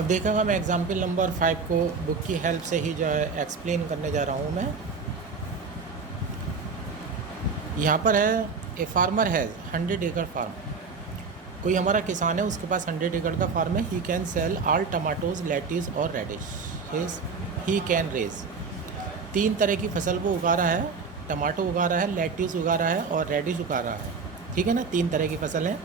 अब देखेगा मैं एग्जाम्पल नंबर 5 को बुक की हेल्प से ही जो है एक्सप्लेन करने जा रहा हूँ मैं। यहाँ पर है ए फार्मर हैज़ 100 एकड़ फार्म। कोई हमारा किसान है, उसके पास 100 एकड़ का फार्म है। He can sell all tomatoes, lettuce और रेडिश ही कैन रेज। 3 तरह की फसल वो उगा रहा है। टमाटो उगा रहा है, लेट्यूस उगा रहा है और रेडिश उगा रहा है। ठीक है ना, 3 तरह की फसल है।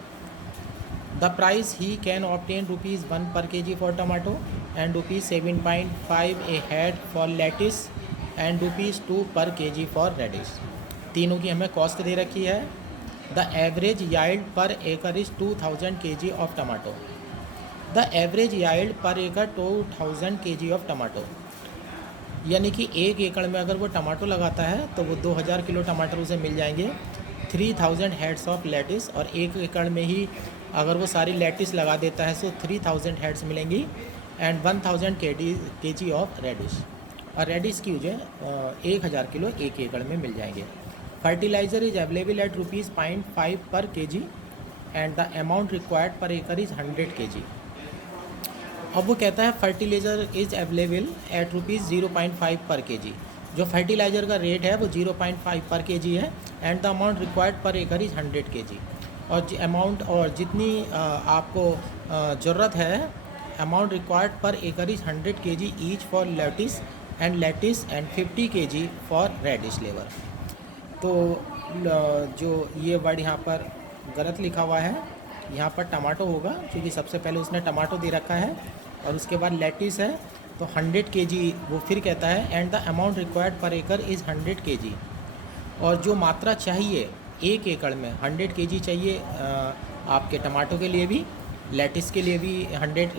The price he can obtain ₹1 per kg for tomato and ₹7.5 a head for lettuce and ₹2 per kg for radish. तीनों की हमें कॉस्ट दे रखी है। The average yield per acre is 2000 kg of tomato. The average yield per acre 2000 kg of tomato, यानी कि 1 एकड़ में अगर वो टमाटो लगाता है तो वो 2000 किलो टमाटर उसे मिल जाएंगे। 3000 हेड्स ऑफ लेटिस, और 1 एकड़ में ही अगर वो सारी लेटिस लगा देता है तो 3000 हेड्स मिलेंगी। एंड 1000 kg ऑफ रेडिश, और रेडिश की जो 1000 किलो 1 एकड़ में मिल जाएंगे। फर्टिलाइज़र इज अवेलेबल एट ₹0.5 पर kg and the amount required per acre is 100 kg। अब वो कहता है फर्टिलाइज़र इज़ अवेलेबल एट ₹0.5 पर kg। जो फर्टिलाइज़र का रेट है वो 0.5 पर kg है। And the amount required per acre is 100 kg। और अमाउंट और जितनी आपको ज़रूरत है, amount required per acre is 100 kg each for lettuce and 50 kg for radish labour. तो जो ये वर्ड यहाँ पर गलत लिखा हुआ है, यहाँ पर टमाटो होगा क्योंकि सबसे पहले उसने टमाटो दे रखा है, और उसके बाद लेटिस है तो 100 kg वो फिर कहता है। And the amount required per acre is 100 kg। और जो मात्रा चाहिए 1 एकड़ में 100 kg चाहिए आपके टमाटो के लिए भी, लेटिस के लिए भी 100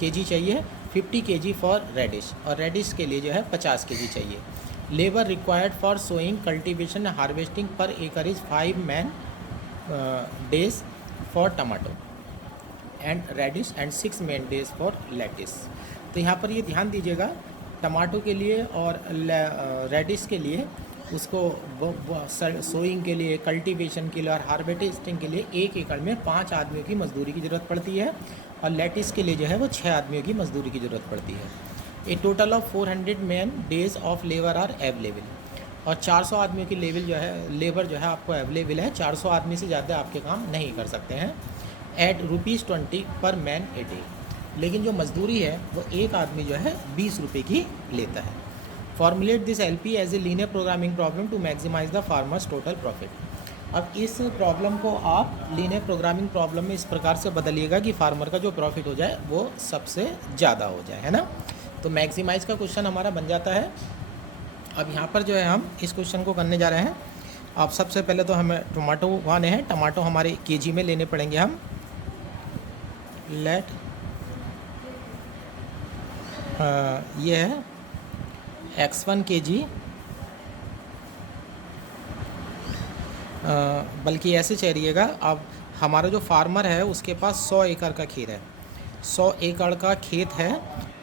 kg चाहिए, 50 kg फॉर रेडिश, और रेडिश के लिए जो है 50 kg चाहिए। Labour required for sowing, cultivation, harvesting per acre is 5 man days for tomato and radish and 6 man days for lettuce. तो यहाँ पर ये ध्यान दीजिएगा, टमाटो के लिए और रेडिश के लिए उसको सोइंग के लिए, कल्टीवेशन के लिए और हार्वेस्टिंग के लिए 1 एकड़ में 5 आदमियों की मजदूरी की ज़रूरत पड़ती है, और लेटिस के लिए जो है वो 6 आदमियों की मजदूरी की ज़रूरत पड़ती है। A total of 400 man days of labour are available, और 400 आदमियों की लेबर जो है आपको अवेलेबल है। 400 आदमी से ज़्यादा आपके काम नहीं कर सकते हैं। एट ₹20 पर मैन ए डे, लेकिन जो मजदूरी है वो एक आदमी जो है 20 रुपये की लेता है। Formulate this LP as a linear programming problem to maximise the farmers total profit. अब इस प्रॉब्लम को आप लीनियर प्रोग्रामिंग प्रॉब्लम में इस प्रकार से बदलिएगा कि फार्मर का जो प्रॉफिट हो जाए वो सबसे ज़्यादा हो जाए, है ना। तो मैक्सिमाइज का क्वेश्चन हमारा बन जाता है। अब यहाँ पर जो है हम इस क्वेश्चन को करने जा रहे हैं। अब सबसे पहले तो हमें टमाटो उगाने हैं। टमाटो हमारे kg में लेने पड़ेंगे हम। लेट ये है x1 kg, बल्कि ऐसे चलिएगा। अब हमारा जो फार्मर है उसके पास 100 एकड़ का खेत है। 100 एकड़ का खेत है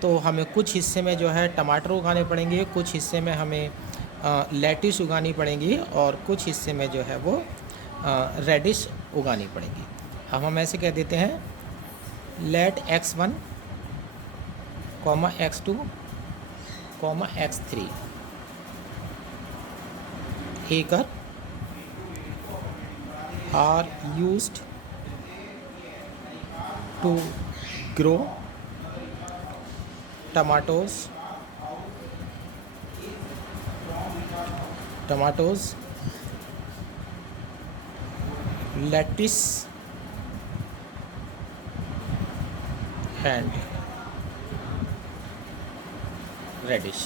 तो हमें कुछ हिस्से में जो है टमाटर उगाने पड़ेंगे, कुछ हिस्से में हमें लेटिस उगानी पड़ेंगी, और कुछ हिस्से में जो है वो रेडिश उगानी पड़ेगी। अब हम ऐसे कह देते हैं, let x1, x2, x3 acre are used to grow tomatoes lettuce and radish.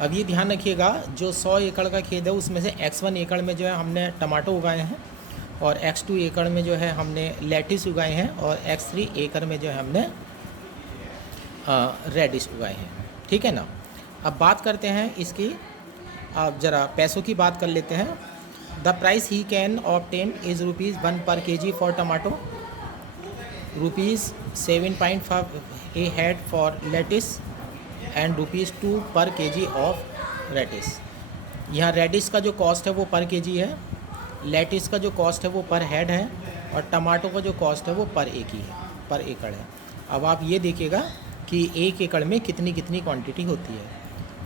अब ये ध्यान रखिएगा, जो 100 एकड़ का खेत है उसमें से x1 एकड़ में जो है हमने टमाटो उगाए हैं, और x2 एकड़ में जो है हमने लेटिस उगाए हैं, और x3 एकड़ में जो है हमने रेडिश उगाए हैं। ठीक है ना। अब बात करते हैं इसकी, अब ज़रा पैसों की बात कर लेते हैं। The price he can obtain is ₹1 पर kg for tomato, ₹7.5 a head for lettuce and ₹2 पर kg ऑफ रेडिश। यहाँ रेडिश का जो कॉस्ट है वो पर kg है, लेटिस का जो कॉस्ट है वो पर हेड है, और टमाटो का जो कॉस्ट है वो पर एकड़ है। अब आप ये देखिएगा कि 1 एकड़ में कितनी कितनी क्वांटिटी होती है।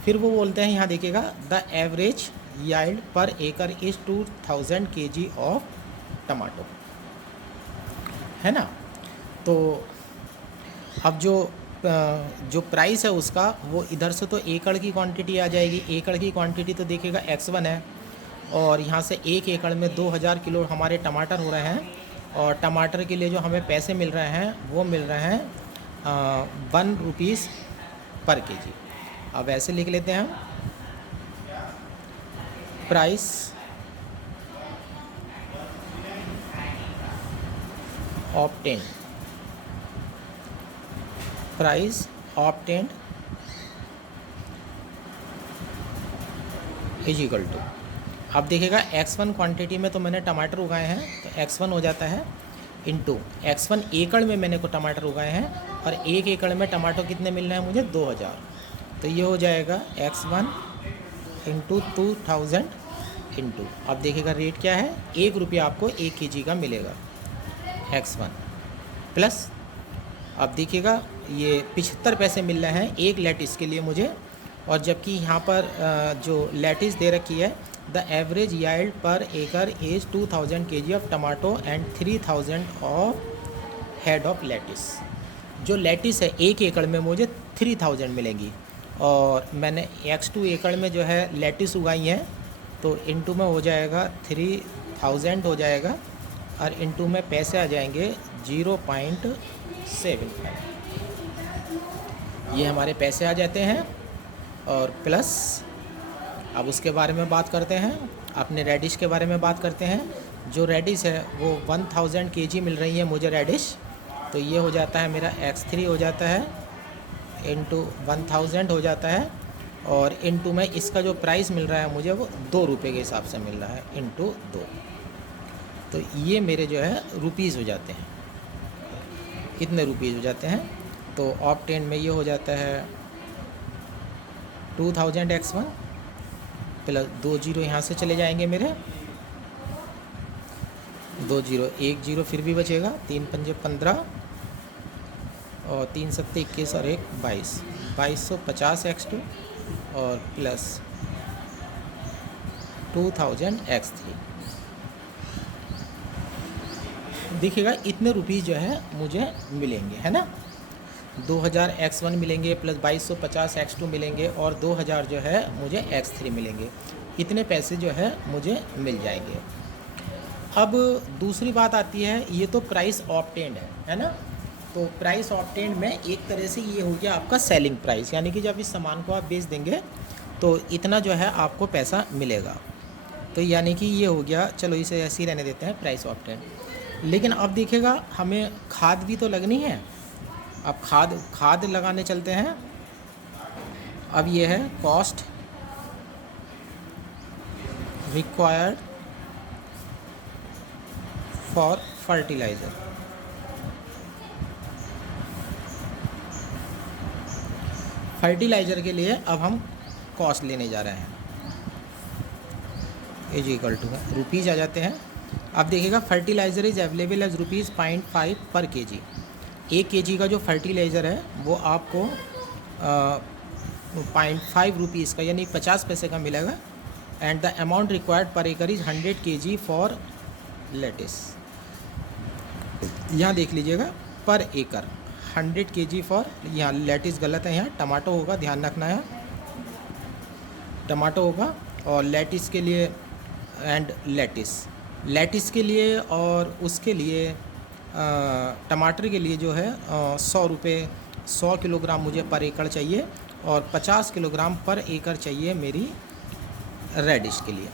फिर वो बोलते हैं, यहाँ देखिएगा, the average yield per acre is 2000 kg of tomato, है ना। तो अब जो प्राइस है उसका, वो इधर से तो एकड़ की क्वांटिटी आ जाएगी। एकड़ की क्वांटिटी तो देखिएगा x1 है, और यहाँ से 1 एकड़ में 2000 किलो हमारे टमाटर हो रहे हैं, और टमाटर के लिए जो हमें पैसे मिल रहे हैं वो मिल रहे हैं 1 रुपीज़ पर केजी। अब ऐसे लिख लेते हैं हम, price obtained, price obtained is equal to, अब देखिएगा x1 क्वांटिटी में तो मैंने टमाटर उगाए हैं, तो x1 हो जाता है इंटू x1 एकड़ में मैंने को टमाटर उगाए हैं, और 1 एकड़ में टमाटर कितने मिल रहे हैं मुझे, 2000। तो ये हो जाएगा x1 इंटू 2000 इंटू, अब देखिएगा रेट क्या है, 1 रुपया आपको 1 kg का मिलेगा x1 प्लस, अब देखिएगा ये 75 पैसे मिल रहे हैं एक लेटिस के लिए मुझे, और जबकि यहाँ पर जो लेटिस दे रखी है, the average yield per acre is 2000 kg of tomato and 3000 of head of lettuce. जो लेटिस है 1 एकड़ में मुझे 3000 मिलेंगी, और मैंने x2 एकड़ में जो है लेटिस उगाई हैं, तो इनटू में हो जाएगा 3000 हो जाएगा, और इनटू में पैसे आ जाएंगे 0.75, ये हमारे पैसे आ जाते हैं। और प्लस अब उसके बारे में बात करते हैं, अपने रेडिश के बारे में बात करते हैं। जो रेडिश है वो 1000 kg मिल रही है मुझे रेडिश, तो ये हो जाता है मेरा x3 हो जाता है इंटू 1000 हो जाता है, और इंटू में इसका जो प्राइस मिल रहा है मुझे वो 2 रुपये के हिसाब से मिल रहा है, इंटू 2। तो ये मेरे जो है रुपीज़ हो जाते हैं, इतने रुपीज़ हो जाते हैं। तो ऑब्टेन्ड में ये हो जाता है 2000 x1 प्लस 2 जीरो यहाँ से चले जाएंगे मेरे, 2 जीरो 1 जीरो फिर भी बचेगा, 3 पंजे 15 और 3 सत्ते 21 और 1 22, 2250 x2 और प्लस 2000 x3। देखिएगा इतने रुपीज़ जो है मुझे मिलेंगे, है ना। 2000 x1 मिलेंगे प्लस 2250 x2 मिलेंगे, और 2000 जो है मुझे x3 मिलेंगे। इतने पैसे जो है मुझे मिल जाएंगे। अब दूसरी बात आती है, ये तो प्राइस ऑब्टेन्ड है ना। तो प्राइस ऑब्टेन्ड में एक तरह से ये हो गया आपका सेलिंग प्राइस, यानी कि जब इस सामान को आप बेच देंगे तो इतना जो है आपको पैसा मिलेगा। तो यानी कि ये हो गया, चलो इसे ऐसे ही रहने देते हैं, प्राइस ऑब्टेन्ड। लेकिन अब देखिएगा हमें खाद भी तो लगनी है। अब खाद लगाने चलते हैं। अब ये है cost required for fertiliser. Fertiliser के लिए अब हम कॉस्ट लेने जा रहे हैं, इज इक्वल टू रुपीज़ आ जाते हैं। अब देखिएगा फर्टिलाइज़र इज़ अवेलेबल एज ₹0.5 पर kg। 1 kg का जो फर्टिलाइज़र है वो आपको 0.5 रुपीज़ का यानी 50 पैसे का मिलेगा। And the amount required per acre is 100 kg for lettuce. यहाँ देख लीजिएगा पर एकड़ 100 kg फॉर, यहाँ लेटिस गलत है, यहाँ टमाटो होगा, ध्यान रखना है, टमाटो होगा। और लेटिस के लिए एंड लेटिस के लिए और उसके लिए टमाटर के लिए जो है 100 रुपये 100 किलोग्राम मुझे पर एकड़ चाहिए, और 50 किलोग्राम पर एकड़ चाहिए मेरी रेडिश के लिए।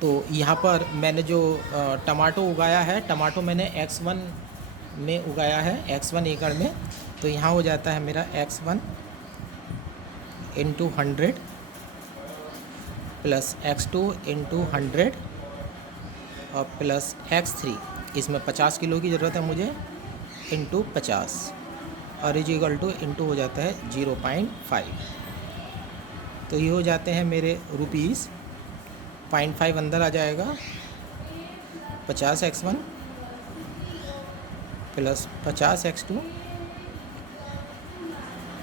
तो यहाँ पर मैंने जो टमाटो उगाया है, टमाटो मैंने x1 में उगाया है, x1 एकड़ में। तो यहाँ हो जाता है मेरा x1 into 100 plus x2 into 100 और प्लस x3, इसमें 50 किलो की ज़रूरत है मुझे, इंटू 50 और इज इक्वल टू इंटू हो जाता है 0.5। तो ये हो जाते हैं मेरे रुपीज़, 0.5 अंदर आ जाएगा, 50 x1 plus 50 x2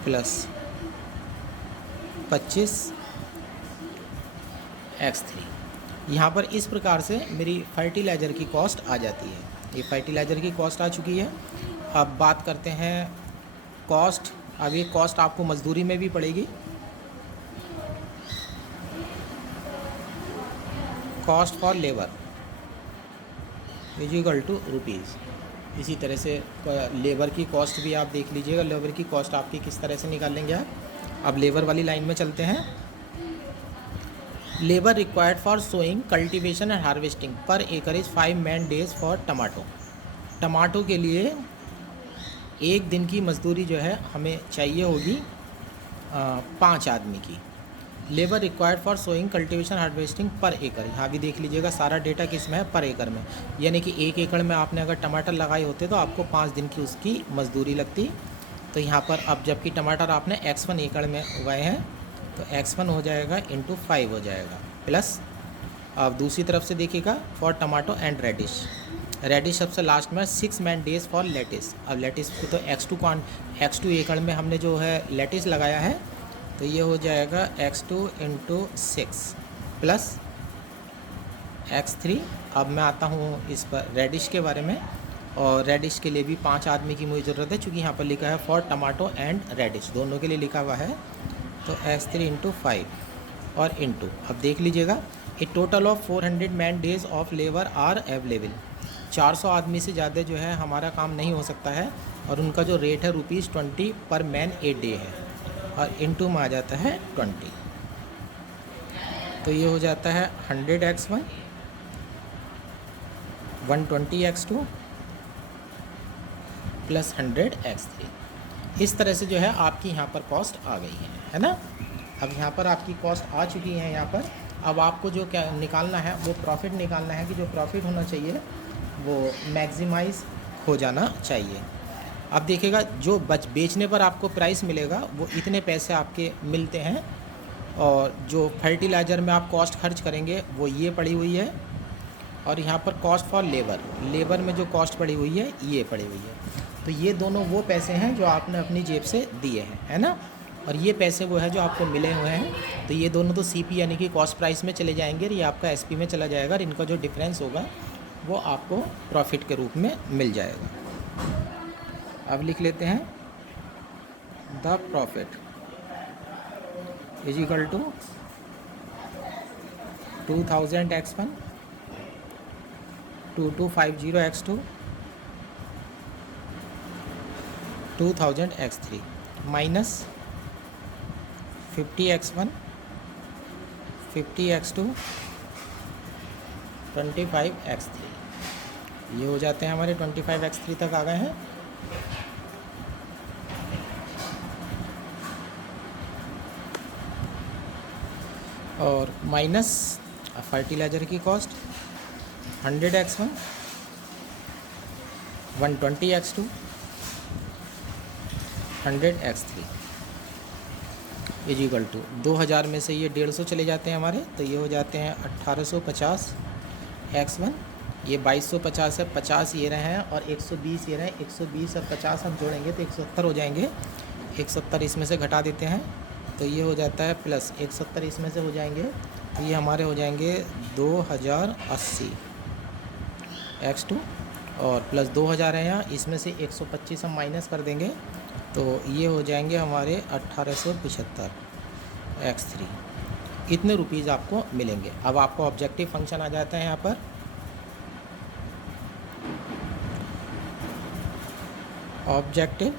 plus 25x3। यहाँ पर इस प्रकार से मेरी फर्टिलाइज़र की कॉस्ट आ जाती है। ये फर्टिलाइज़र की कॉस्ट आ चुकी है। अब बात करते हैं कॉस्ट। अब ये कॉस्ट आपको मजदूरी में भी पड़ेगी। Cost for labour is equal to rupees. इसी तरह से लेबर की कॉस्ट भी आप देख लीजिएगा, लेबर की कॉस्ट आपकी किस तरह से निकालेंगे आप। अब लेबर वाली लाइन में चलते हैं। Labour required for sowing, cultivation and harvesting per acre is 5 man days for tomato. Tomato के लिए एक दिन की मजदूरी जो है हमें चाहिए होगी 5 आदमी की। Labour required for sowing, cultivation, harvesting per acre. यहाँ भी देख लीजिएगा सारा डेटा किस में है, पर एकड़ में। यानी कि 1 एकड़ में आपने अगर टमाटर लगाए होते तो आपको 5 दिन की उसकी मजदूरी लगती। तो यहाँ पर अब जबकि टमाटर आपने x1 एकड़ में उगाए हैं तो x1 हो जाएगा इंटू 5 हो जाएगा प्लस। अब दूसरी तरफ से देखिएगा for tomato and radish. Radish सबसे लास्ट में 6 मैन डेज फॉर लेटिस। अब लेटिस को तो x2 एकड़ में हमने जो है लेटिस लगाया है तो ये हो जाएगा x2 इंटू 6 प्लस x3। अब मैं आता हूँ इस पर रेडिश के बारे में, और रेडिश के लिए भी 5 आदमी की मुझे ज़रूरत है क्योंकि यहाँ पर लिखा है फॉर टमाटो एंड रेडिश, दोनों के लिए लिखा हुआ है। तो x3 इंटू 5 और इंटू, अब देख लीजिएगा a total of 400 man days of labour are available. 400 आदमी से ज़्यादा जो है हमारा काम नहीं हो सकता है, और उनका जो रेट है ₹20 पर मैन ए डे है, और इंटू में आ जाता है 20। तो ये हो जाता है 100x1 120x2 प्लस 100x3। इस तरह से जो है आपकी यहाँ पर कॉस्ट आ गई है ना। अब यहाँ पर आपकी कॉस्ट आ चुकी है यहाँ पर। अब आपको जो क्या निकालना है वो प्रॉफिट निकालना है कि जो प्रॉफिट होना चाहिए वो मैक्सिमाइज हो जाना चाहिए। अब देखिएगा जो बेचने पर आपको प्राइस मिलेगा वो इतने पैसे आपके मिलते हैं, और जो फर्टिलाइज़र में आप कॉस्ट खर्च करेंगे वो ये पड़ी हुई है, और यहाँ पर कॉस्ट फॉर लेबर में जो कॉस्ट पड़ी हुई है ये पड़ी हुई है। तो ये दोनों वो पैसे हैं जो आपने अपनी जेब से दिए हैं, है ना, और ये पैसे वो है जो आपको मिले हुए हैं। तो ये दोनों तो सीपी यानी कि कॉस्ट प्राइस में चले जाएंगे, और ये आपका एसपी में चला जाएगा, और इनका जो डिफरेंस होगा वो आपको प्रॉफिट के रूप में मिल जाएगा। अब लिख लेते हैं the profit is equal to 2000x1 2250x2 2000x3 minus 50x1 50x2 25x3। ये हो जाते हैं हमारे 25x3 तक आ गए हैं। और माइनस फर्टिलाइज़र की cost 100x1 120x2 100x3 is equal to 2000 में से ये 150 चले जाते हैं हमारे, तो ये हो जाते हैं 1850x1। ये 2250 है, 50 ये रहे हैं और 120 ये रहे। 120 और 50 हम जोड़ेंगे तो 170 हो जाएंगे। 170 इसमें से घटा देते हैं तो ये हो जाता है प्लस 170 इसमें से हो जाएंगे तो ये हमारे हो जाएंगे 2080 x2, और प्लस 2000 है यहाँ, इसमें से 125 हम माइनस कर देंगे तो ये हो जाएंगे हमारे 1875 x3। इतने रुपीज़ आपको मिलेंगे। अब आपको ऑब्जेक्टिव फंक्शन आ जाता है यहाँ पर। Objective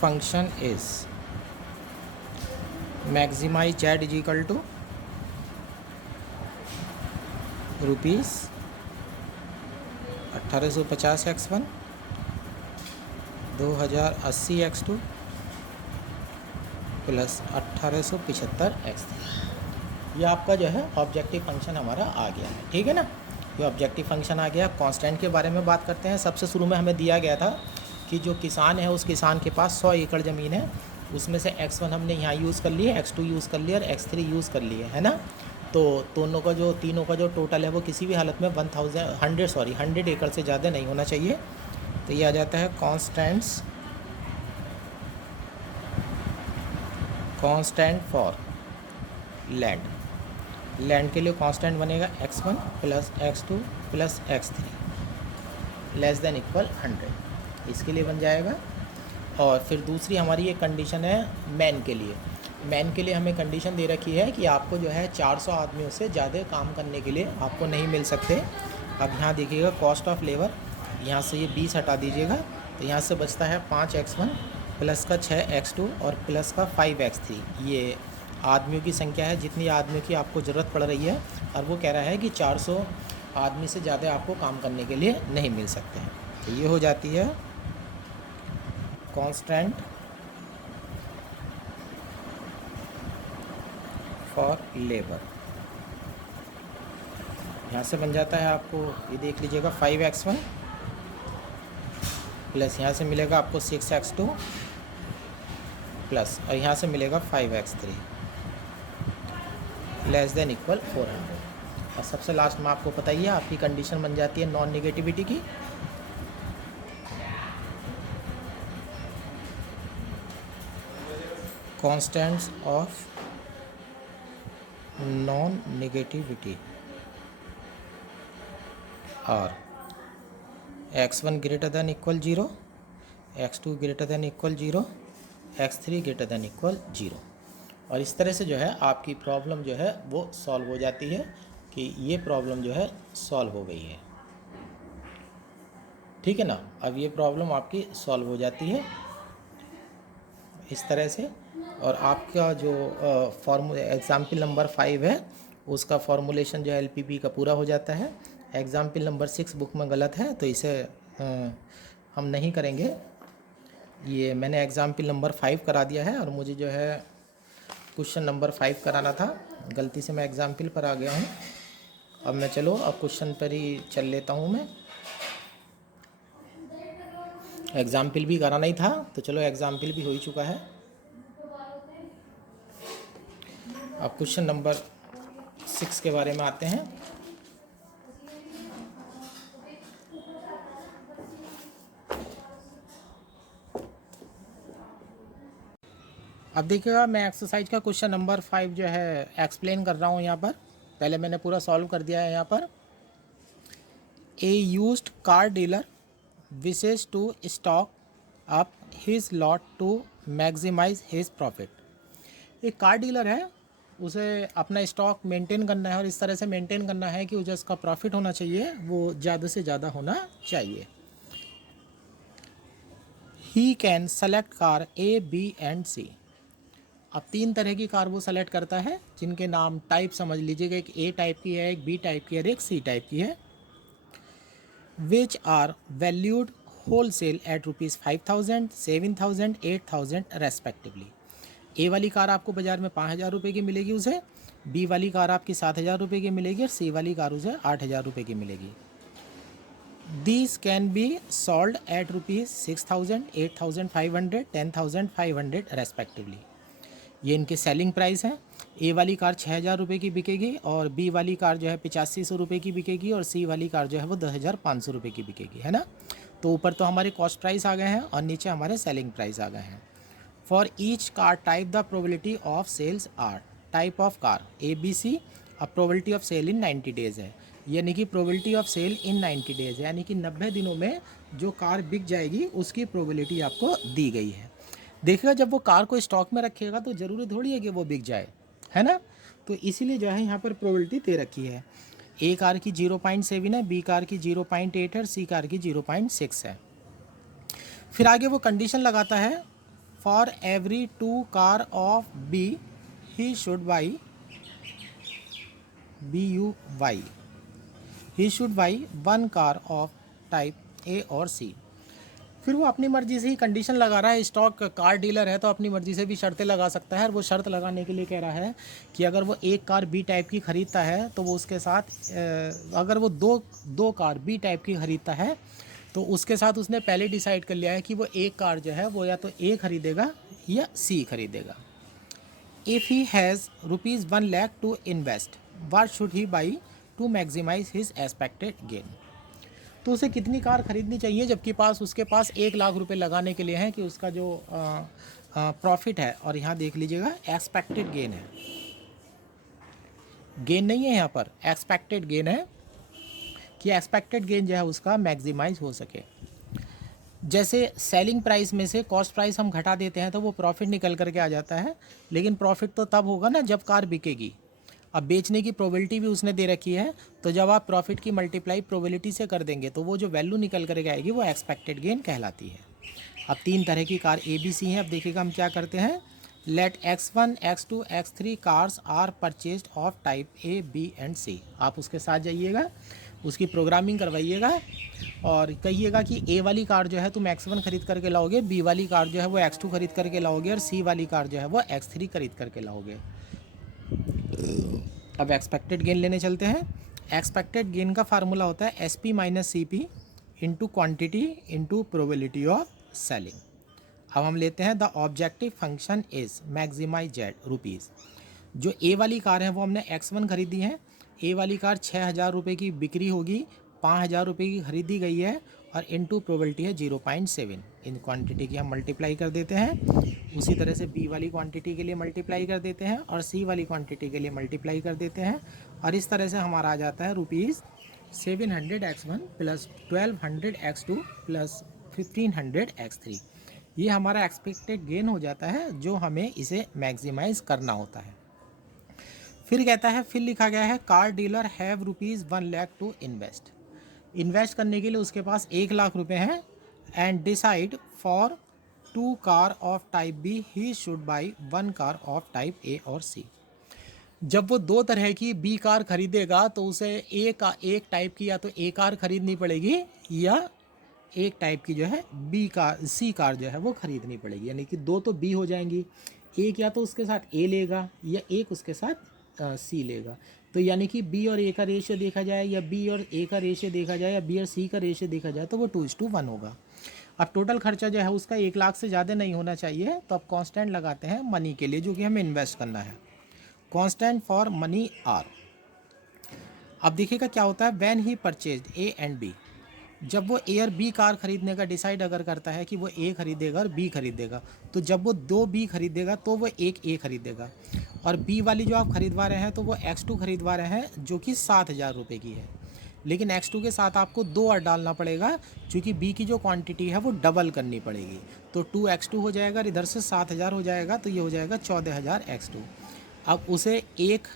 function is maximise Z is equal to rupees 1850 x1 2080 x2 plus 1875 x3। ये आपका जो है ऑब्जेक्टिव फंक्शन हमारा आ गया है, ठीक है ना। ये ऑब्जेक्टिव फंक्शन आ गया। कांस्टेंट के बारे में बात करते हैं। सबसे शुरू में हमें दिया गया था कि जो किसान है उस किसान के पास 100 एकड़ ज़मीन है, उसमें से x1 हमने यहाँ यूज़ कर लिए, x2 यूज़ कर लिया और x3 यूज़ कर लिए, है ना। तो तीनों का जो टोटल है वो किसी भी हालत में 100 एकड़ से ज़्यादा नहीं होना चाहिए। तो ये आ जाता है constants constant for land, land के लिए कांस्टेंट बनेगा x1 plus x2 plus x3 less than equal 100, इसके लिए बन जाएगा। और फिर दूसरी हमारी ये कंडीशन है मैन के लिए। मैन के लिए हमें कंडीशन दे रखी है कि आपको जो है 400 आदमियों से ज़्यादा काम करने के लिए आपको नहीं मिल सकते। अब यहाँ देखिएगा कॉस्ट ऑफ लेबर, यहाँ से ये 20 हटा दीजिएगा तो यहाँ से बचता है 5x1 प्लस का 6x2 और प्लस का 5x3। ये आदमियों की संख्या है, जितनी आदमियों की आपको ज़रूरत पड़ रही है, और वो कह रहा है कि 400 आदमी से ज़्यादा आपको काम करने के लिए नहीं मिल सकते हैं। तो ये हो जाती है कांस्टेंट फॉर लेबर। यहाँ से बन जाता है आपको, ये देख लीजिएगा 5x1 प्लस यहाँ से मिलेगा आपको 6x2 प्लस, और यहाँ से मिलेगा 5x3 लेस देन इक्वल 400। और सबसे लास्ट में आपको पता ही है आपकी कंडीशन बन जाती है नॉन नेगेटिविटी की। कांस्टेंट्स ऑफ नॉन नेगेटिविटी और x1 greater than equal 0, x2 greater than equal 0, x3 greater than equal 0। और इस तरह से जो है आपकी प्रॉब्लम जो है वो सॉल्व हो जाती है कि ये प्रॉब्लम जो है सॉल्व हो गई है। ठीक है ना, अब ये प्रॉब्लम आपकी सॉल्व हो जाती है इस तरह से। और आपका जो एग्जाम्पल नंबर 5 है उसका फॉर्मूलेशन जो है LPP का पूरा हो जाता है। एग्जाम्पल नंबर 6 बुक में गलत है तो इसे हम नहीं करेंगे। ये मैंने एग्जाम्पल नंबर 5 करा दिया है और मुझे जो है क्वेश्चन नंबर 5 कराना था, गलती से मैं एग्जाम्पल पर आ गया हूँ। अब मैं चलो अब क्वेश्चन पर ही चल लेता हूँ। मैं एग्जाम्पल भी कराना ही था तो चलो एग्जाम्पल भी हो ही चुका है। अब क्वेश्चन नंबर 6 के बारे में आते हैं। अब देखिएगा मैं एक्सरसाइज का क्वेश्चन नंबर 5 जो है एक्सप्लेन कर रहा हूँ यहाँ पर। पहले मैंने पूरा सॉल्व कर दिया है यहाँ पर। A used car dealer wishes to stock up his lot to maximise his profit. एक कार डीलर है, उसे अपना स्टॉक मेंटेन करना है और इस तरह से मेंटेन करना है कि जो उसका प्रॉफिट होना चाहिए वो ज़्यादा से ज़्यादा होना चाहिए। He can select car A, B and C। अब 3 तरह की कार वो सेलेक्ट करता है जिनके नाम टाइप समझ लीजिएगा, एक A टाइप की है, एक B टाइप की है और एक C टाइप की है। Which are valued wholesale at ₹5,000, 7,000, 8,000 respectively. A वाली कार आपको बाज़ार में 5,000 रुपये की मिलेगी उसे, बी वाली कार आपकी 7,000 रुपये की मिलेगी और सी वाली कार उसे 8,000 रुपये की मिलेगी। These can be sold at ₹6,000, 8,500, 10,500 respectively. ये इनके सेलिंग प्राइस हैं। ए वाली कार 6,000 रुपये की बिकेगी और बी वाली कार जो है 8500 रुपये की बिकेगी और सी वाली कार जो है वो 10,500 रुपये की बिकेगी, है ना। तो ऊपर तो हमारे कॉस्ट प्राइस आ गए हैं और नीचे हमारे सेलिंग प्राइस आ गए हैं। For each car type the probability of sales are. Type of car ABC, अब probability of sale in 90 days है, यानी कि probability of sale in 90 days है, यानी कि 90 दिनों में जो कार बिक जाएगी उसकी प्रोबेबिलिटी आपको दी गई है। देखिएगा जब वो कार को स्टॉक में रखेगा तो ज़रूरी थोड़ी है कि वो बिक जाए, है ना। तो इसीलिए जो है यहाँ पर प्रोबेबिलिटी दे रखी है। ए कार की 0.7 है, बी कार की 0.8 है और सी कार की 0.6 है। फिर आगे वो कंडीशन लगाता है, for every 2 car of B he should buy BUY, he should buy 1 car of type A और C। फिर वो अपनी मर्ज़ी से ही कंडीशन लगा रहा है। स्टॉक कार डीलर है तो अपनी मर्ज़ी से भी शर्तें लगा सकता है और वो शर्त लगाने के लिए कह रहा है कि अगर वो एक कार B टाइप की ख़रीदता है तो वो उसके साथ अगर वो दो कार B टाइप की ख़रीदता है तो उसके साथ उसने पहले डिसाइड कर लिया है कि वो एक कार जो है वो या तो A ख़रीदेगा या C ख़रीदेगा। If he has ₹1 lakh to invest, what should he buy to maximise his expected gain. तो उसे कितनी कार ख़रीदनी चाहिए जबकि उसके पास 1 लाख रुपए लगाने के लिए हैं कि उसका जो प्रॉफिट है और यहाँ देख लीजिएगा एक्सपेक्टेड गेन है, गेन नहीं है यहाँ पर, एक्सपेक्टेड गेन है कि एक्सपेक्टेड गेन जो है उसका मैक्सिमाइज हो सके। जैसे सेलिंग प्राइस में से कॉस्ट प्राइस हम घटा देते हैं तो वो प्रॉफिट निकल करके आ जाता है, लेकिन प्रॉफिट तो तब होगा ना जब कार बिकेगी। अब बेचने की प्रोबेबिलिटी भी उसने दे रखी है, तो जब आप प्रॉफिट की मल्टीप्लाई प्रोबेबिलिटी से कर देंगे तो वो जो वैल्यू निकल करके आएगी वो एक्सपेक्टेड गेन कहलाती है। अब 3 तरह की कार ए बी सी हैं। अब देखिएगा हम क्या करते हैं। Let X1, X2, X3 cars are purchased of type a b and c. आप उसके साथ जाइएगा, उसकी प्रोग्रामिंग करवाइएगा और कहिएगा कि ए वाली कार जो है तुम X1 खरीद करके लाओगे, बी वाली कार जो है वो X2 खरीद करके लाओगे और सी वाली कार जो है वो X3 खरीद करके लाओगे। अब एक्सपेक्टेड गेन लेने चलते हैं। एक्सपेक्टेड गेन का फार्मूला होता है SP minus CP into quantity into probability of selling. अब हम लेते हैं the objective function is maximise Z rupees. जो ए वाली कार है वो हमने X1 खरीदी है। ए वाली कार 6,000 रुपये की बिक्री होगी, 5,000 रुपये की खरीदी गई है और इनटू प्रोबेबिलिटी है 0.7। इन क्वांटिटी की हम मल्टीप्लाई कर देते हैं। उसी तरह से बी वाली क्वांटिटी के लिए मल्टीप्लाई कर देते हैं और सी वाली क्वांटिटी के लिए मल्टीप्लाई कर देते हैं और इस तरह से हमारा आ जाता है rupees 700 X1 plus 1200 X2 plus 1500 X3। ये हमारा एक्सपेक्टेड गेन हो जाता है जो हमें इसे मैक्सिमाइज करना होता है। फिर कहता है, फिर लिखा गया है car dealer have rupees 1 lakh to invest. Invest करने के लिए उसके पास 1 लाख रुपए हैं and decide for 2 car of type B he should buy 1 car of type A और सी। जब वो 2 तरह की बी कार खरीदेगा तो उसे एक टाइप की या तो ए कार खरीदनी पड़ेगी या एक टाइप की जो है बी कार सी कार जो है वो खरीदनी पड़ेगी। यानी कि 2 तो बी हो जाएंगी, एक या तो उसके साथ ए लेगा या एक उसके साथ सी लेगा। तो यानी कि बी और ए का रेशियो देखा जाए या बी और ए का रेशियो देखा जाए या बी और सी का रेशियो देखा जाए तो वो 2:1 होगा। अब टोटल खर्चा जो है उसका 1 लाख से ज़्यादा नहीं होना चाहिए। तो अब कांस्टेंट लगाते हैं मनी के लिए जो कि हमें इन्वेस्ट करना है। Constant for money are. अब देखिएगा क्या होता है, when he purchased A and B. जब वो ए और बी कार खरीदने का डिसाइड अगर करता है कि वो ए खरीदेगा और बी खरीदेगा, तो जब वो 2 बी खरीदेगा तो वो एक ए खरीदेगा। और बी वाली जो आप खरीदवा रहे हैं तो वो X2 खरीदवा रहे हैं जो कि 7,000 रुपये की है। लेकिन X2 के साथ आपको 2 और डालना पड़ेगा क्योंकि बी की जो क्वांटिटी है वो डबल करनी पड़ेगी। तो 2X2 हो जाएगा और इधर से 7,000 हो जाएगा, तो ये हो जाएगा 14,000 X2। अब उसे एक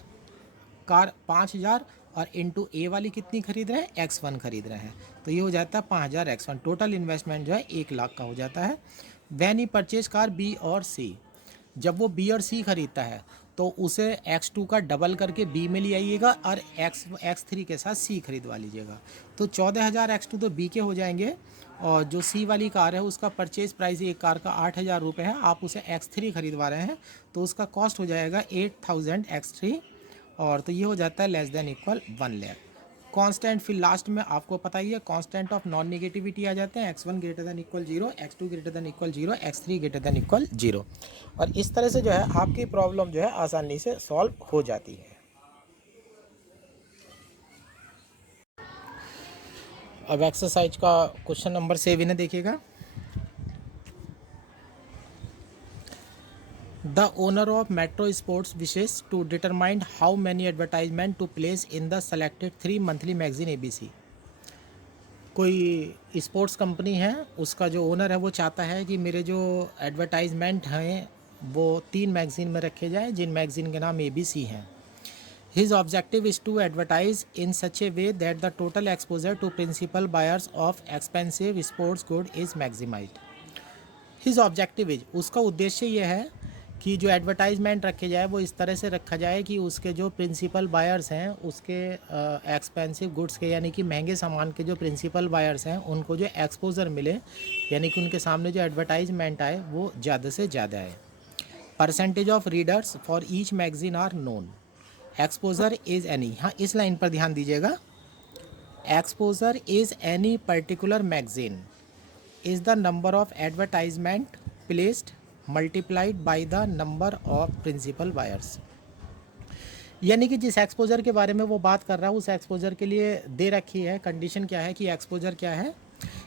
कार 5,000 और इनटू ए वाली कितनी खरीद रहे हैं, X1 खरीद रहे हैं, तो ये हो जाता है 5,000 X1। टोटल इन्वेस्टमेंट जो है 1 लाख का हो जाता है। When he purchase car B और सी। जब वो बी और सी खरीदता है तो उसे X2 का डबल करके बी में ले आइएगा और X3 के साथ सी खरीदवा लीजिएगा। तो 14,000 X2 तो बी के हो जाएंगे और जो सी वाली कार है उसका परचेज प्राइस एक कार का 8,000 रुपये है। आप उसे X3 खरीदवा रहे हैं तो उसका कॉस्ट हो जाएगा 8,000 X3 और तो ये हो जाता है less than equal 1 lakh. Constant फिर लास्ट में आपको पता ही है कांस्टेंट ऑफ नॉन नेगेटिविटी आ जाते हैं। X1 greater than equal 0, X2 greater than equal 0, X3 greater than equal 0। और इस तरह से जो है आपकी प्रॉब्लम जो है आसानी से सॉल्व हो जाती है। अब एक्सरसाइज का क्वेश्चन नंबर 7 है, देखिएगा। The owner of Metro Sports wishes to determine how many advertisement to place in the selected 3 monthly magazine ABC। कोई स्पोर्ट्स कंपनी है, उसका जो ओनर है वो चाहता है कि मेरे जो एडवर्टाइजमेंट हैं वो 3 मैगज़ीन में रखे जाएं जिन मैगज़ीन के नाम ABC हैं। His objective is to advertise in such a way that the total exposure to principal buyers of expensive sports good is maximized। His objective is, उसका उद्देश्य ये है कि जो एडवर्टाइजमेंट रखे जाए वो इस तरह से रखा जाए कि उसके जो प्रिंसिपल बायर्स हैं उसके एक्सपेंसिव गुड्स के यानी कि महंगे सामान के जो प्रिंसिपल बायर्स हैं उनको जो एक्सपोजर मिले, यानी कि उनके सामने जो एडवर्टाइजमेंट आए वो ज़्यादा से ज़्यादा आए। Percentage of readers for each magazine are known. Exposure is any, हाँ इस लाइन पर ध्यान दीजिएगा। Exposure is any particular magazine is the number of advertisement placed multiplied by the number of principal buyers. यानी कि जिस एक्सपोजर के बारे में वो बात कर रहा है उस एक्सपोजर के लिए दे रखी है कंडीशन क्या है कि एक्सपोजर क्या है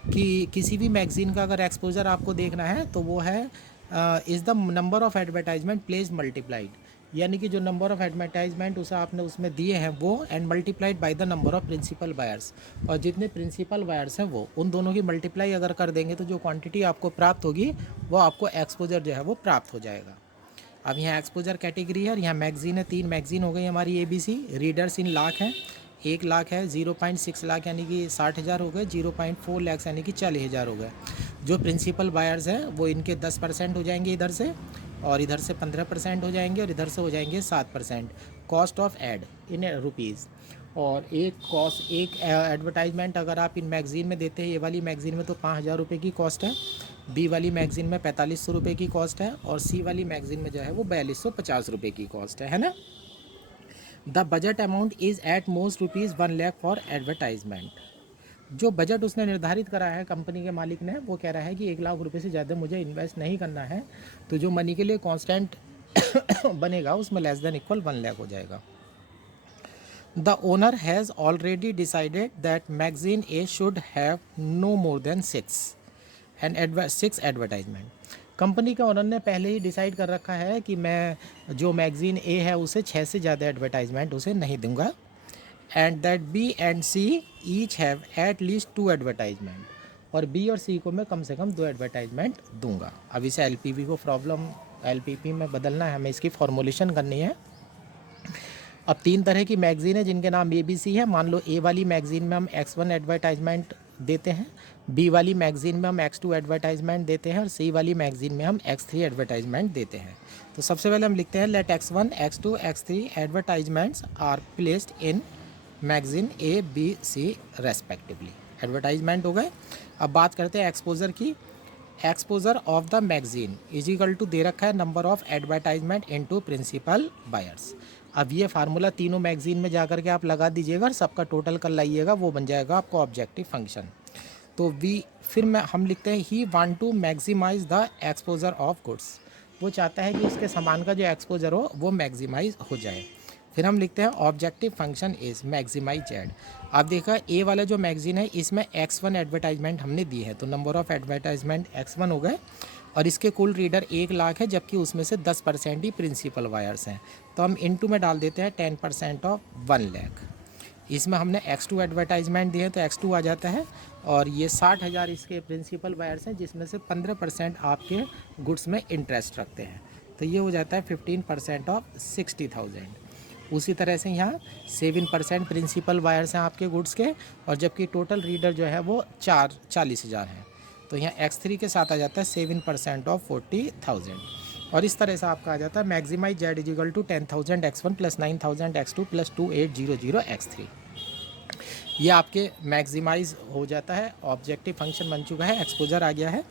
कि किसी भी मैगज़ीन का अगर एक्सपोजर आपको देखना है तो वो है is the number of advertisement place multiplied, यानी कि जो नंबर ऑफ एडवर्टाइजमेंट उसे आपने उसमें दिए हैं वो, and multiplied by the number of principal buyers, और जितने प्रिंसिपल बायर्स हैं वो, उन दोनों की मल्टीप्लाई अगर कर देंगे तो जो क्वांटिटी आपको प्राप्त होगी वो आपको एक्सपोजर जो है वो प्राप्त हो जाएगा। अब यहाँ एक्सपोजर कैटेगरी है और यहाँ मैगजीन है, 3 मैगजीन हो गई हमारी ABC। रीडर्स इन लाख हैं, 1 लाख है, 0.6 लाख यानी कि 60,000 हो गए, 0.4 लाख यानी कि 40,000 हो गए। जो प्रिंसिपल बायर्स हैं वो इनके 10% हो जाएंगे इधर से, और इधर से 15% हो जाएंगे, और इधर से हो जाएंगे 7%। Cost of ad in rupees, और एक एडवर्टाइजमेंट अगर आप इन मैगज़ीन में देते हैं, ये वाली मैगज़ीन में तो 5,000 रुपये की कॉस्ट है, बी वाली मैगज़ीन में 4500 रुपये की कॉस्ट है, और सी वाली मैगज़ीन में जो है वो 4250 रुपये की कॉस्ट है ना। The budget amount is at most rupees 1 lakh for advertisement. जो बजट उसने निर्धारित करा है कंपनी के मालिक ने, वो कह रहा है कि 1 लाख रुपये से ज़्यादा मुझे इन्वेस्ट नहीं करना है, तो जो मनी के लिए कांस्टेंट बनेगा उसमें लेस देन इक्वल 1 लाख हो जाएगा। The owner has already decided that magazine A should have no more than 6 advertisement. Company के ओनर ने पहले ही डिसाइड कर रखा है कि मैं जो मैगज़ीन ए है उसे 6 से ज़्यादा एडवर्टाइजमेंट उसे नहीं दूंगा, and that B and C each have at least 2 advertisement, और बी और सी को मैं कम से कम 2 एडवर्टाइजमेंट दूंगा। अब इसे एलपीवी को एलपीपी में बदलना है, हमें इसकी फॉर्मुलेशन करनी है। अब 3 तरह की मैगज़ीन है जिनके नाम ABC है। मान लो ए वाली मैगज़ीन में हम X1 एडवर्टाइजमेंट देते हैं, बी वाली मैगज़ीन में हम X2 एडवर्टाइजमेंट देते हैं, और सी वाली मैगज़ीन में हम X3 एडवर्टाइजमेंट देते हैं। तो सबसे पहले हम लिखते हैं let X1, X2, X3 advertisements are placed in magazine ABC respectively. Advertisement हो गए। अब बात करते हैं एक्सपोजर की। Exposure of the magazine is equal to दे रखा है number of advertisement into principal buyers. अब ये फार्मूला तीनों मैगज़ीन में जाकर के आप लगा दीजिएगा और सबका टोटल कर लाइएगा, वो बन जाएगा आपको ऑब्जेक्टिव फंक्शन। तो हम लिखते हैं he want to maximise the exposure of goods. वो चाहता है कि उसके सामान का जो एक्सपोजर हो वो मैक्सिमाइज हो जाए। फिर हम लिखते हैं objective function is maximise ad. आप देखा ए वाला जो मैगज़ीन है इसमें X1 एडवर्टाइजमेंट हमने दी है, तो नंबर ऑफ एडवर्टाइजमेंट X1 हो गए, और इसके कुल रीडर 1 लाख है, जबकि उसमें से 10% ही प्रिंसिपल वायर्स हैं। तो हम इनटू में डाल देते हैं 10% ऑफ 1 लाख। इसमें हमने X2 एडवर्टाइजमेंट दिए तो X2 आ जाता है, और ये 60,000 इसके प्रिंसिपल वायर्स हैं, जिसमें से 15% आपके गुड्स में इंटरेस्ट रखते हैं, तो ये हो जाता है 15% ऑफ 60,000। उसी तरह से यहाँ 7% प्रिंसिपल वायर्स हैं आपके गुड्स के, और जबकि टोटल रीडर जो है वो 40,000 है, तो यहाँ X3 के साथ आ जाता है 7% ऑफ 40,000। और इस तरह से आपका आ जाता है maximise Z is equal to 10,000 X1 plus 9,000 X2 plus 2800 X3। ये आपके मैक्सिमाइज हो जाता है, ऑब्जेक्टिव फंक्शन बन चुका है, एक्सपोजर आ गया है।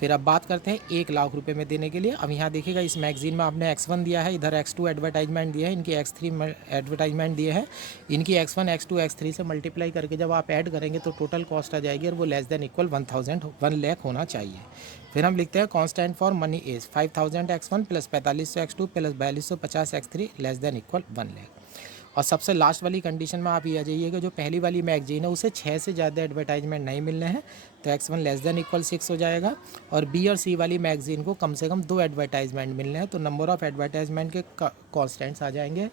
फिर अब बात करते हैं 1 लाख रुपए में देने के लिए। अब यहाँ देखिएगा इस मैगज़ीन में आपने X1 दिया है, इधर X2 एडवर्टाइजमेंट दिया है, इनकी X3 एडवर्टाइजमेंट दिए हैं। इनकी X1, X2, X3 से मल्टीप्लाई करके जब आप ऐड करेंगे तो टोटल कॉस्ट आ जाएगी, और वो लेस देन इक्वल 1 लाख होना चाहिए। फिर हम लिखते हैं constant for money is 5,000 X1 plus 4500 X2 plus 4250 X3 less than equal 1 lakh. और सबसे लास्ट वाली कंडीशन में आप ये आ जाइएगा, जो पहली वाली मैगजीन है उसे 6 से ज़्यादा एडवर्टाइजमेंट नहीं मिलने हैं, तो X1 लेस देन इक्वल 6 हो जाएगा, और बी और सी वाली मैगजीन को कम से कम 2 एडवर्टाइजमेंट मिलने हैं, तो नंबर ऑफ एडवर्टाइजमेंट के कॉन्स्टेंट्स आ जाएंगे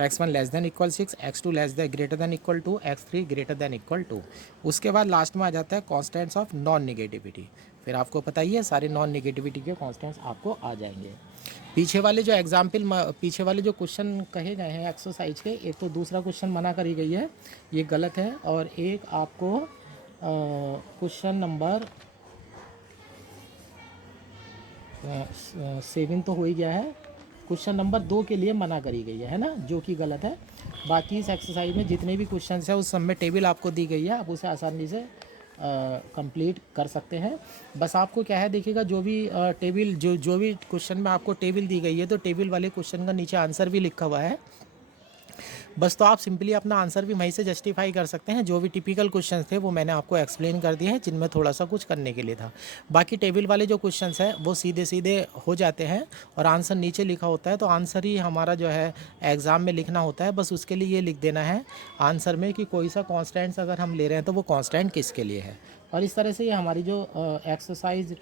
X1 less than equal 6, X2 less than greater than equal 2, X3 greater than equal 2। उसके बाद लास्ट में आ जाता है कॉन्स्टेंट्स ऑफ नॉन नेगेटिविटी। फिर आपको पता ही है सारे नॉन नेगेटिविटी के कॉन्स्टेंट्स आपको आ जाएंगे। पीछे वाले जो क्वेश्चन कहे गए हैं एक्सरसाइज के, एक तो दूसरा क्वेश्चन मना करी गई है, ये गलत है, और एक आपको क्वेश्चन नंबर 7 तो हो ही गया है, क्वेश्चन नंबर 2 के लिए मना करी गई है ना, जो कि गलत है। बाकी इस एक्सरसाइज में जितने भी क्वेश्चन हैं उस सब में टेबल आपको दी गई है, आप उसे आसानी से कंप्लीट कर सकते हैं। बस आपको क्या है देखिएगा, जो भी टेबल जो भी क्वेश्चन में आपको टेबल दी गई है, तो टेबल वाले क्वेश्चन का नीचे आंसर भी लिखा हुआ है, बस तो आप सिंपली अपना आंसर भी वहीं से जस्टिफाई कर सकते हैं। जो भी टिपिकल क्वेश्चंस थे वो मैंने आपको एक्सप्लेन कर दिए हैं, जिनमें थोड़ा सा कुछ करने के लिए था। बाकी टेबल वाले जो क्वेश्चंस हैं वो सीधे सीधे हो जाते हैं, और आंसर नीचे लिखा होता है, तो आंसर ही हमारा जो है एग्ज़ाम में लिखना होता है। बस उसके लिए ये लिख देना है आंसर में कि कोई सा कॉन्स्टेंट्स अगर हम ले रहे हैं तो वो कॉन्स्टेंट किसके लिए है। और इस तरह से ये हमारी जो एक्सरसाइज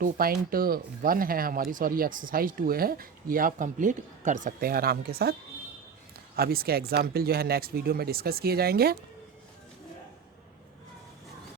2.1 है हमारी, सॉरी एक्सरसाइज 2 है, ये आप कंप्लीट कर सकते हैं आराम के साथ। अब इसके एग्जाम्पल जो है नेक्स्ट वीडियो में डिस्कस किए जाएंगे।